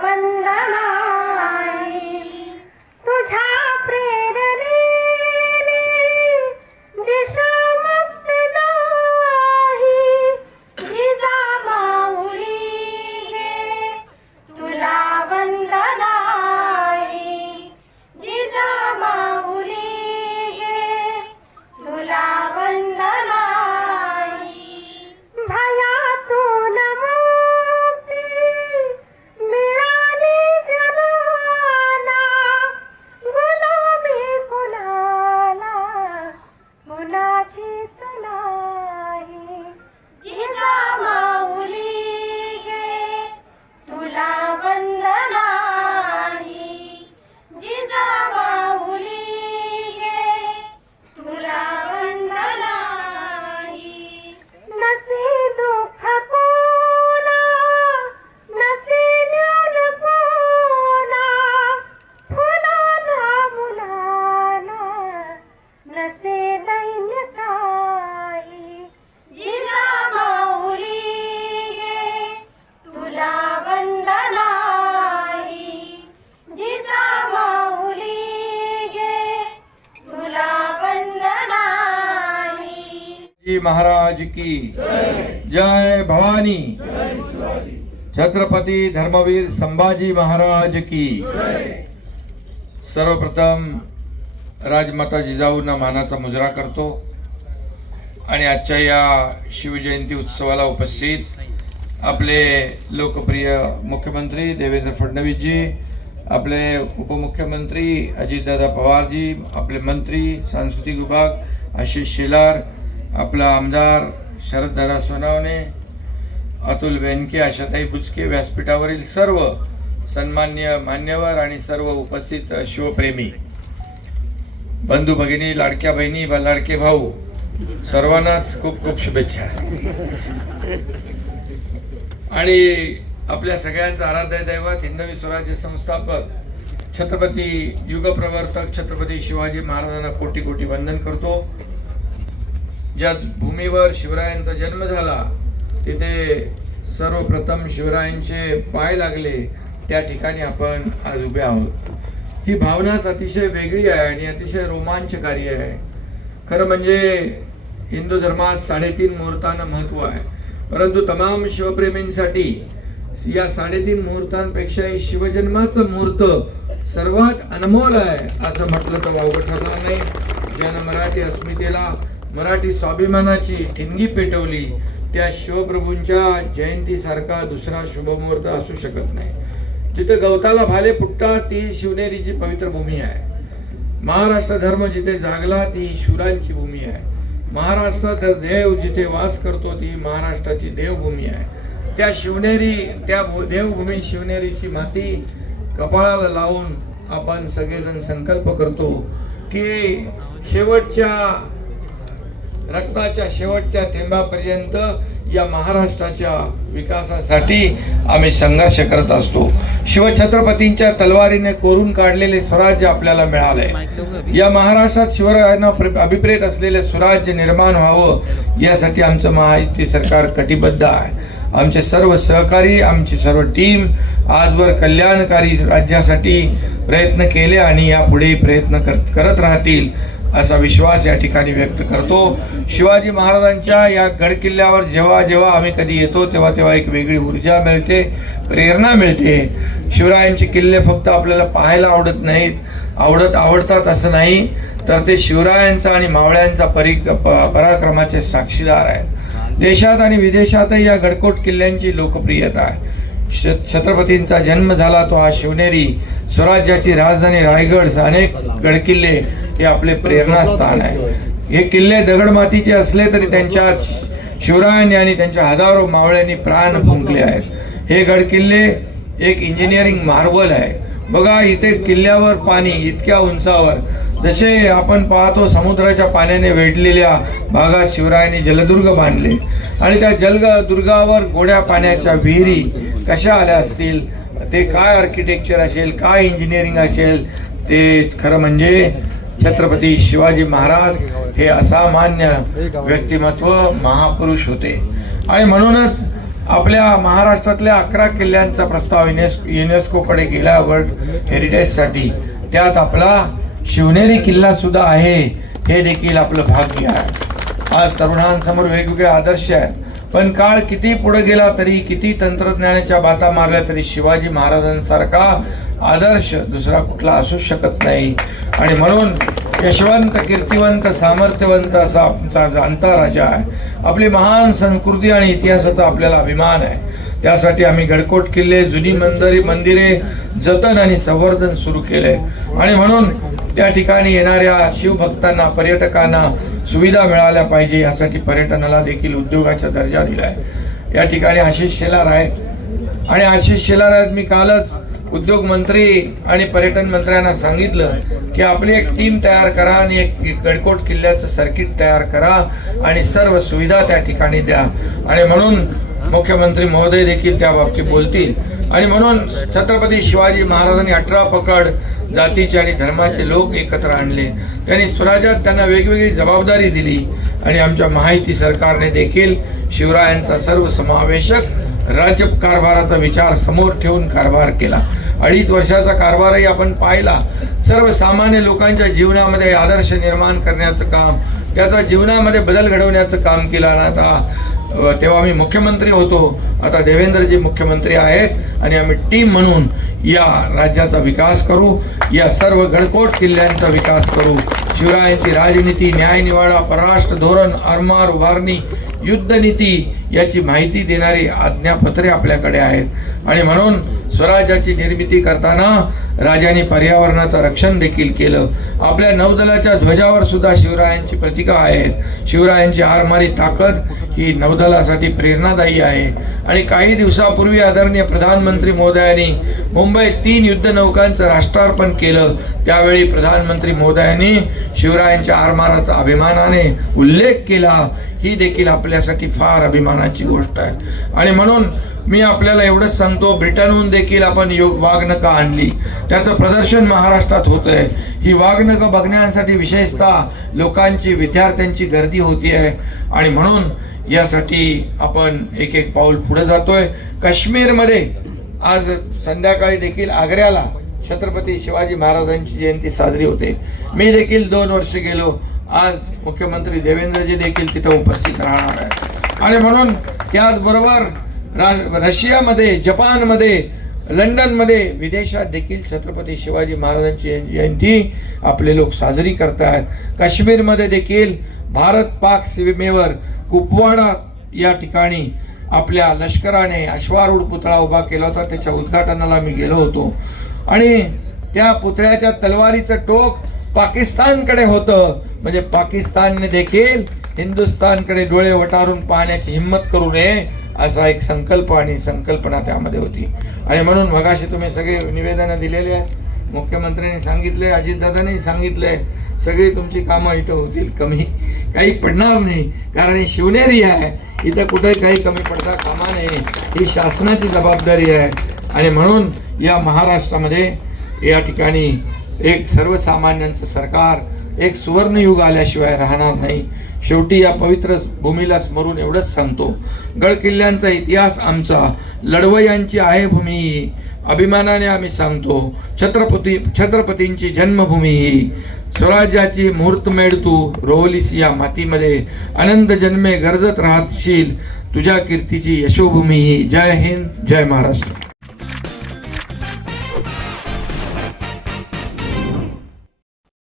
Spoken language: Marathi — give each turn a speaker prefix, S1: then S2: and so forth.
S1: Aman. शिवाजी महाराज की। जय भवानी। छत्रपती धर्मवीर संभाजी महाराज की। सर्वप्रथम राजमाता जिजाऊंना मानाचा मुजरा करतो आणि आजच्या या शिवजयंती उत्सवाला उपस्थित आपले लोकप्रिय मुख्यमंत्री देवेंद्र फडणवीसजी आपले उपमुख्यमंत्री अजितदादा पवारजी आपले मंत्री सांस्कृतिक विभाग आशिष शेलार आपला आमदार शरददादा सोनावणे अतुल बेनके आशाताई बुचके व्यासपीठावरील सर्व सन्मान्य मान्यवर आणि सर्व उपस्थित शिवप्रेमी बंधू भगिनी लाडक्या बहिणी व लाडके भाऊ सर्वांनाच खूप खूप शुभेच्छा. आणि आपल्या सगळ्यांचं आराध्य दैवत हिंदवी स्वराज्य संस्थापक छत्रपती युगप्रवर्तक छत्रपती शिवाजी महाराजांना कोटी कोटी वंदन करतो. ज्या भूमीवर शिवरायांचा जन्म झाला तिथे सर्वप्रथम शिवरायांचे पाय लागले. त्या ठिकाणी आपण आज उभे आहोत. ही भावनाच अतिशय वेगळी आहे आणि अतिशय रोमांचकारी आहे. खरं म्हणजे हिंदू धर्मात साडेतीन मुहूर्तांना महत्त्व आहे. परंतु तमाम शिवप्रेमींसाठी या साडेतीन मुहूर्तांपेक्षाही शिवजन्माचं मुहूर्त सर्वात अनमोल आहे असं म्हटलं तर वावगं ठरणार नाही. ज्यानं मराठी अस्मितेला मराठी स्वाभिमानाची ठिणगी पेटवली त्या शिवप्रभूंच्या जयंतीसारखा दुसरा शुभमुहूर्त असू शकत नाही. जिथे गवताला भाले फुटतात ती शिवनेरीची पवित्र भूमी आहे. महाराष्ट्र धर्म जिथे जागला ती शूरांची भूमी आहे. महाराष्ट्रात देव जिथे वास करतो ती महाराष्ट्राची देवभूमी आहे. त्या शिवनेरी त्या भू- देवभूमी शिवनेरीची माती कपाळाला लावून आपण सगळेजण संकल्प करतो की शेवटच्या रक्ताच्या शेवटच्या थेंबापर्यंत या महाराष्ट्राच्या विकासासाठी आम्ही संघर्ष करत असतो. शिवछत्रपतींच्या तलवारीने कोरून काढलेले स्वराज्य आपल्याला मिळालंय. या महाराष्ट्रात शिवरायांना अभिप्रेत असलेले स्वराज्य निर्माण व्हावं यासाठी आमचं महायुती सरकार कटिबद्ध आहे. आमचे सर्व सहकारी आमची सर्व टीम आजवर कल्याणकारी राज्यासाठी प्रयत्न केले आणि यापुढेही प्रयत्न करत करत राहतील. असा विश्वास या ठिकाणी व्यक्त करतो. शिवाजी महाराजांच्या या गडकिल्ल्यावर जेव्हा जेव्हा आम्ही कधी येतो तेव्हा तेव्हा एक वेगळी ऊर्जा मिळते प्रेरणा मिळते. शिवरायांचे किल्ले फक्त आपल्याला पाहायला आवडत नाहीत आवडत आवडतात असं नाही तर ते शिवरायांचा आणि मावळ्यांचा परि प- पराक्रमाचे साक्षीदार आहेत. देशात आणि विदेशातही या गडकोट किल्ल्यांची लोकप्रियता आहे. श- छत्रपतींचा जन्म झाला तो हा शिवनेरी स्वराज्याची राजधानी रायगड अनेक गडकिल्ले हे आपले प्रेरणास्थान आहे. हे किल्ले दगडमातीचे असले तरी त्यांच्या शिवरायांनी आणि त्यांच्या हजारो मावळ्यांनी प्राण फुंकले आहेत. हे गडकिल्ले एक इंजिनिअरिंग मार्वल आहे. बघा इथे किल्ल्यावर पाणी इतक्या उंचावर. जसे आपण पाहतो समुद्राच्या पाण्याने वेढलेल्या भागात शिवरायांनी जलदुर्ग बांधले. आणि त्या जलदुर्गावर गोड्या पाण्याच्या विहिरी कशा आल्या असतील? ते काय आर्किटेक्चर असेल? काय इंजिनिअरिंग असेल? ते खरं म्हणजे छत्रपती शिवाजी महाराज हे असामान्य व्यक्तिमत्व महापुरुष होते. आणि म्हणूनच आपल्या महाराष्ट्रातल्या अकरा किल्ल्यांचा प्रस्ताव युनेस्को युनेस्कोकडे गेला वर्ल्ड हेरिटेजसाठी. त्यात आपला शिवनेरी किल्ला सुद्धा आहे. हे देखील आपलं भाग्य आहे. आज तरुणांसमोर वेगवेगळे आदर्श आहेत. पण काळ किती पुढे गेला तरी किती तंत्रज्ञानाच्या बाता मारल्या तरी शिवाजी महाराजांसारखा आदर्श दुसरा कुठला असू शकत नाही. आणि म्हणून यशवंत कीर्तिवंत सामर्थ्यवंत असा आमचा जाणता राजा आहे. आपली महान संस्कृती आणि इतिहासाचा आपल्याला अभिमान आहे. त्यासाठी आम्ही गडकोट किल्ले जुनी मंदिरे मंदिरे जतन आणि संवर्धन सुरू केले. आणि म्हणून त्या ठिकाणी येणाऱ्या शिवभक्तांना पर्यटकांना सुविधा मिळाल्या पाहिजे यासाठी पर्यटनाला देखील उद्योगाचा दर्जा दिला आहे या ठिकाणी आशिष शेलार आहे आणि आशिष शेलार आहेत मी कालच उद्योग मंत्री आणि पर्यटन मंत्र्यांना सांगितलं की आपली एक टीम तयार करा आणि एक गडकोट किल्ल्याचं सर्किट तयार करा आणि सर्व सुविधा त्या ठिकाणी द्या. आणि म्हणून मुख्यमंत्री महोदय देखील त्या बाबतीत बोलतील. आणि म्हणून छत्रपती शिवाजी महाराजांनी अठरा पकड जातीचे आणि धर्माचे लोक एकत्र आणले. त्यांनी स्वराज्यात त्यांना वेगवेगळी जबाबदारी दिली आणि आमच्या माहिती सरकारने देखील शिवरायांचा सर्व समावेशक राज्य कारभाराचा विचार समोर ठेवून कारभार केला. अडीच वर्षाचा कारभारही आपण पाहिला. सर्वसामान्य लोकांच्या जीवनामध्ये आदर्श निर्माण करण्याचं काम त्याचा जीवनामध्ये बदल घडवण्याचं काम केलं. आता तेव्हा आम्ही मुख्यमंत्री होतो. आता देवेंद्रजी मुख्यमंत्री आहेत आणि आम्ही टीम म्हणून या राज्याचा विकास करू या सर्व गडकोट किल्ल्यांचा विकास करू. शिवरायांची राजनीती न्यायनिवाडा परराष्ट्र धोरण आरमार उभारणी युद्धनीती याची माहिती देणारी आज्ञापत्रे आपल्याकडे आहेत. आणि म्हणून स्वराज्याची निर्मिती करताना राजाने पर्यावरणाचं रक्षण देखील केलं. आपल्या नौदलाच्या ध्वजावर सुद्धा शिवरायांची प्रतिका आहेत. शिवरायांची आरमारी ताकद ही नौदलासाठी प्रेरणादायी आहे. आणि काही दिवसापूर्वी आदरणीय प्रधानमंत्री मोदयांनी मुंबईत तीन युद्धनौकांचं राष्ट्रार्पण केलं. त्यावेळी प्रधानमंत्री मोदयांनी शिवरायांच्या आरमाराचा अभिमानाने उल्लेख केला. ही देखील आपल्यासाठी फार अभिमान अभिमानाची गोष्ट आहे. आणि म्हणून मी आपल्याला एवढंच सांगतो ब्रिटनहून देखील आपण योग वाघनकं आणली. त्याचं प्रदर्शन महाराष्ट्रात होतंय. ही वाघनकं बघण्यासाठी विशेषतः लोकांची विद्यार्थ्यांची गर्दी होती आहे. आणि म्हणून यासाठी आपण एक एक पाऊल पुढे जातोय. काश्मीरमध्ये आज संध्याकाळी देखील आग्र्याला छत्रपती शिवाजी महाराजांची जयंती साजरी होते. मी देखील दोन वर्ष गेलो. आज मुख्यमंत्री देवेंद्रजी देखील तिथं उपस्थित राहणार आहे आणि म्हणून त्याचबरोबर रा- रशियामध्ये जपानमध्ये लंडनमध्ये विदेशात देखील छत्रपती शिवाजी महाराजांची जयंती आपले लोक साजरी करतात काश्मीरमध्ये देखील भारत पाक सीमेवर कुपवाडा या ठिकाणी आपल्या लष्कराने अश्वारूढ पुतळा उभा केला होता. त्याच्या उद्घाटनाला मी गेलो होतो. आणि त्या पुतळ्याच्या तलवारीचं टोक पाकिस्तानकडे होतं. म्हणजे पाकिस्तानने देखील हिंदुस्थानकडे डोळे वटारून पाहण्याची हिंमत करू नये असा एक संकल्प आणि संकल्पना त्यामध्ये होती. आणि म्हणून मगाशी तुम्ही सगळे निवेदनं दिलेले आहेत. मुख्यमंत्र्यांनी सांगितले अजितदादांनी सांगितले सगळी तुमची कामं इथं होतील. कमी काही पडणार नाही. कारण ही शिवनेरी आहे. इथं कुठे काही कमी पडता कामा नये. ही शासनाची जबाबदारी आहे. आणि म्हणून या महाराष्ट्रामध्ये या ठिकाणी एक सर्वसामान्यांचं सरकार एक सुवर्णयुग आल्याशिवाय राहणार नाही. शेवटी या पवित्र भूमीला स्मरून एवढंच सांगतो. गड किल्ल्यांचा इतिहास आमचा लढवयांची आहे भूमी ही अभिमानाने आम्ही सांगतो छत्रपती छत्रपतींची जन्मभूमी ही स्वराज्याची मुहूर्त तू रोवलीस या मातीमध्ये आनंद जन्मे गरजत राहतशील तुझ्या कीर्तीची यशोभूमी. ही जय हिंद जय महाराष्ट्र.